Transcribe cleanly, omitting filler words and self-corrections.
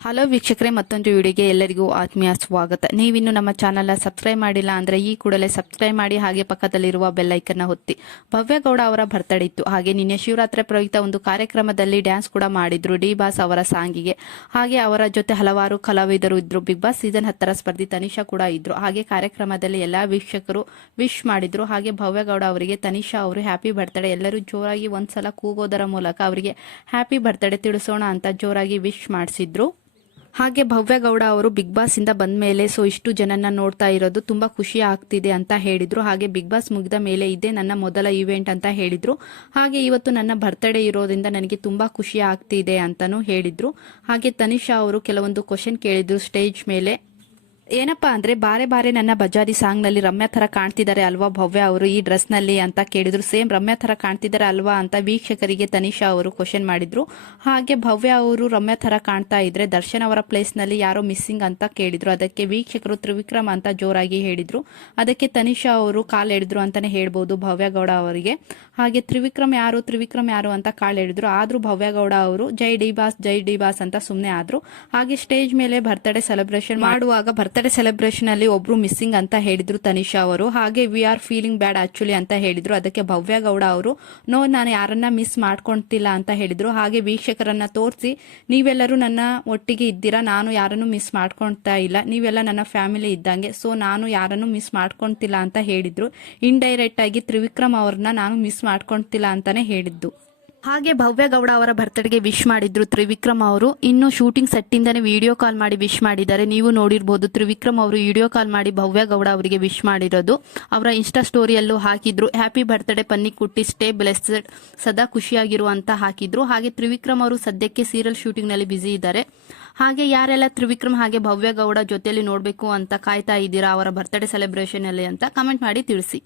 Hello ವೀಕ್ಷಕರೇ, ಮತ್ತೊಂದು ವಿಡಿಯೋಗೆ ಎಲ್ಲರಿಗೂ ಆತ್ಮೀಯ ಸ್ವಾಗತ. ನೀವಿನ್ನು ನಮ್ಮ ಚಾನಲ್ನ ಸಬ್ಸ್ಕ್ರೈಬ್ ಮಾಡಿಲ್ಲ ಅಂದರೆ ಈ ಕೂಡಲೇ ಸಬ್ಸ್ಕ್ರೈಬ್ ಮಾಡಿ, ಹಾಗೆ ಪಕ್ಕದಲ್ಲಿರುವ ಬೆಲ್ ಐಕನ್ನ ಒತ್ತಿ. ಭವ್ಯಗೌಡ ಅವರ ಬರ್ತಡೇ ಇತ್ತು. ಹಾಗೆ ನಿನ್ನೆ ಶಿವರಾತ್ರಿ ಪ್ರಯುಕ್ತ ಒಂದು ಕಾರ್ಯಕ್ರಮದಲ್ಲಿ ಡ್ಯಾನ್ಸ್ ಕೂಡ ಮಾಡಿದ್ರು ಡಿ ಬಾಸ್ ಅವರ ಸಾಂಗಿಗೆ. ಹಾಗೆ ಅವರ ಜೊತೆ ಹಲವಾರು ಕಲಾವಿದರು ಇದ್ರು. ಬಿಗ್ ಬಾಸ್ ಸೀಸನ್ 10ರ ಸ್ಪರ್ಧಿ ತನಿಷಾ ಕೂಡ ಇದ್ರು. ಹಾಗೆ ಕಾರ್ಯಕ್ರಮದಲ್ಲಿ ಎಲ್ಲಾ ವೀಕ್ಷಕರು ವಿಶ್ ಮಾಡಿದ್ರು. ಹಾಗೆ ಭವ್ಯಗೌಡ ಅವರಿಗೆ ತನಿಷಾ ಅವರು ಹ್ಯಾಪಿ ಬರ್ತಡೇ, ಎಲ್ಲರೂ ಜೋರಾಗಿ ಒಂದ್ಸಲ ಕೂಗೋದರ ಮೂಲಕ ಅವರಿಗೆ ಹ್ಯಾಪಿ ಬರ್ತಡೇ ತಿಳಿಸೋಣ ಅಂತ ಜೋರಾಗಿ ವಿಶ್ ಮಾಡಿಸಿದ್ರು. ಹಾಗೆ ಭವ್ಯಗೌಡ ಅವರು ಬಿಗ್ ಬಾಸ್ ಇಂದ ಬಂದ ಮೇಲೆ ಇಷ್ಟು ಜನನ ನೋಡ್ತಾ ಇರೋದು ತುಂಬಾ ಖುಷಿ ಆಗ್ತಿದೆ ಅಂತ ಹೇಳಿದ್ರು. ಹಾಗೆ ಬಿಗ್ ಬಾಸ್ ಮುಗಿದ ಮೇಲೆ ಇದೇ ನನ್ನ ಮೊದಲ ಇವೆಂಟ್ ಅಂತ ಹೇಳಿದ್ರು. ಹಾಗೆ ಇವತ್ತು ನನ್ನ ಬರ್ತ್ಡೇ ಇರೋದ್ರಿಂದ ನನಗೆ ತುಂಬಾ ಖುಷಿ ಆಗ್ತಿದೆ ಅಂತಾನೂ ಹೇಳಿದ್ರು. ಹಾಗೆ ತನಿಷಾ ಅವರು ಕೆಲವೊಂದು ಕ್ವಶನ್ ಕೇಳಿದ್ರು ಸ್ಟೇಜ್ ಮೇಲೆ. ಏನಪ್ಪಾ ಅಂದ್ರೆ, ಬಾರೆ ಬಾರೆ ನನ್ನ ಬಜಾರಿ ಸಾಂಗ್ ನಲ್ಲಿ ರಮ್ಯಾ ತರ ಕಾಣ್ತಿದ್ದಾರೆ ಅಲ್ವಾ ಭವ್ಯ ಅವರು ಈ ಡ್ರೆಸ್ ನಲ್ಲಿ ಅಂತ ಕೇಳಿದ್ರು. ಸೇಮ್ ರಮ್ಯಾ ತರ ಕಾಣ್ತಿದ್ದಾರೆ ಅಲ್ವಾ ಅಂತ ವೀಕ್ಷಕರಿಗೆ ತನಿಷಾ ಅವರು ಕ್ವಶನ್ ಮಾಡಿದ್ರು. ಹಾಗೆ ಭವ್ಯ ಅವರು ರಮ್ಯಾ ತರ ಕಾಣ್ತಾ ಇದ್ರೆ ದರ್ಶನ್ ಅವರ ಪ್ಲೇಸ್ ನಲ್ಲಿ ಯಾರೋ ಮಿಸ್ಸಿಂಗ್ ಅಂತ ಕೇಳಿದ್ರು. ಅದಕ್ಕೆ ವೀಕ್ಷಕರು ತ್ರಿವಿಕ್ರಮ್ ಅಂತ ಜೋರಾಗಿ ಹೇಳಿದ್ರು. ಅದಕ್ಕೆ ತನಿಷಾ ಅವರು ಕಾಲ್ ಎಳೆದ್ರು ಅಂತಾನೆ ಹೇಳ್ಬಹುದು ಭವ್ಯಗೌಡ ಅವರಿಗೆ. ಹಾಗೆ ತ್ರಿವಿಕ್ರಮ್ ಯಾರು ಅಂತ ಕಾಲ್ ಎಳೆದ್ರು. ಆದ್ರೂ ಭವ್ಯಗೌಡ ಅವರು ಜೈ ಡಿ ಬಾಸ್ ಅಂತ ಸುಮ್ನೆ ಆದ್ರು. ಹಾಗೆ ಸ್ಟೇಜ್ ಮೇಲೆ ಬರ್ತ್ಡೇ ಸೆಲೆಬ್ರೇಷನ್ ಮಾಡುವಾಗ ಬರ್ತ್ಡೇ ಸೆಲೆಬ್ರೇಷನ್ ಅಲ್ಲಿ ಒಬ್ರು ಮಿಸ್ಸಿಂಗ್ ಅಂತ ಹೇಳಿದ್ರು ತನಿಷಾ ಅವರು. ಹಾಗೆ we are feeling bad actually ಅಂತ ಹೇಳಿದ್ರು. ಅದಕ್ಕೆ ಭವ್ಯಗೌಡ ಅವರು ನೋ, ನಾನು ಯಾರನ್ನ ಮಿಸ್ ಮಾಡ್ಕೊಂತಿಲ್ಲ ಅಂತ ಹೇಳಿದ್ರು. ಹಾಗೆ ವೀಕ್ಷಕರನ್ನ ತೋರಿಸಿ, ನೀವೆಲ್ಲರೂ ನನ್ನ ಒಟ್ಟಿಗೆ ಇದ್ದೀರಾ, ನಾನು ಯಾರನ್ನು ಮಿಸ್ ಮಾಡ್ಕೊಂತಾ ಇಲ್ಲ, ನೀವೆಲ್ಲ ನನ್ನ ಫ್ಯಾಮಿಲಿ ಇದ್ದಂಗೆ, ಸೊ ನಾನು ಯಾರನ್ನು ಮಿಸ್ ಮಾಡ್ಕೊಂತಿಲ್ಲ ಅಂತ ಹೇಳಿದ್ರು. ಇಂಡೈರೆಕ್ಟ್ ಆಗಿ ತ್ರಿವಿಕ್ರಮ್ ಅವ್ರನ್ನ ನಾನು ಮಿಸ್ ಮಾಡ್ಕೊಂತಿಲ್ಲ ಅಂತಾನೆ ಹೇಳಿದ್ದು. ಹಾಗೆ ಭವ್ಯಗೌಡ ಅವರ ಬರ್ತ್ಡೇಗೆ ವಿಶ್ ಮಾಡಿದ್ರು ತ್ರಿವಿಕ್ರಮ್ ಅವರು. ಇನ್ನು ಶೂಟಿಂಗ್ ಸೆಟ್ ಇಂದಾನೆ ವಿಡಿಯೋ ಕಾಲ್ ಮಾಡಿ ವಿಶ್ ಮಾಡಿದ್ದಾರೆ. ನೀವು ನೋಡಿರಬಹುದು, ತ್ರಿವಿಕ್ರಮ್ ಅವರು ವಿಡಿಯೋ ಕಾಲ್ ಮಾಡಿ ಭವ್ಯಗೌಡ ಅವರಿಗೆ ವಿಶ್ ಮಾಡಿರೋದು. ಅವರ ಇನ್ಸ್ಟಾ ಸ್ಟೋರಿಯಲ್ಲೂ ಹಾಕಿದ್ರು, ಹ್ಯಾಪಿ ಬರ್ತ್ಡೇ ಪನ್ನಿ ಕುಟ್ಟಿ, ಸ್ಟೇ ಬ್ಲೆಸ್ಡ್, ಸದಾ ಖುಷಿಯಾಗಿರು ಅಂತ ಹಾಕಿದ್ರು. ಹಾಗೆ ತ್ರಿವಿಕ್ರಮ್ ಅವರು ಸದ್ಯಕ್ಕೆ ಸೀರಿಯಲ್ ಶೂಟಿಂಗ್ ನಲ್ಲಿ ಬಿಸಿ ಇದ್ದಾರೆ. ಹಾಗೆ ಯಾರೆಲ್ಲ ತ್ರಿವಿಕ್ರಮ್ ಹಾಗೆ ಭವ್ಯಗೌಡ ಜೊತೆಯಲ್ಲಿ ನೋಡಬೇಕು ಅಂತ ಕಾಯ್ತಾ ಇದ್ದೀರಾ ಅವರ ಬರ್ತ್ಡೇ ಸೆಲೆಬ್ರೇಷನ್ ಅಲ್ಲಿ ಅಂತ ಕಮೆಂಟ್ ಮಾಡಿ ತಿಳಿಸಿ.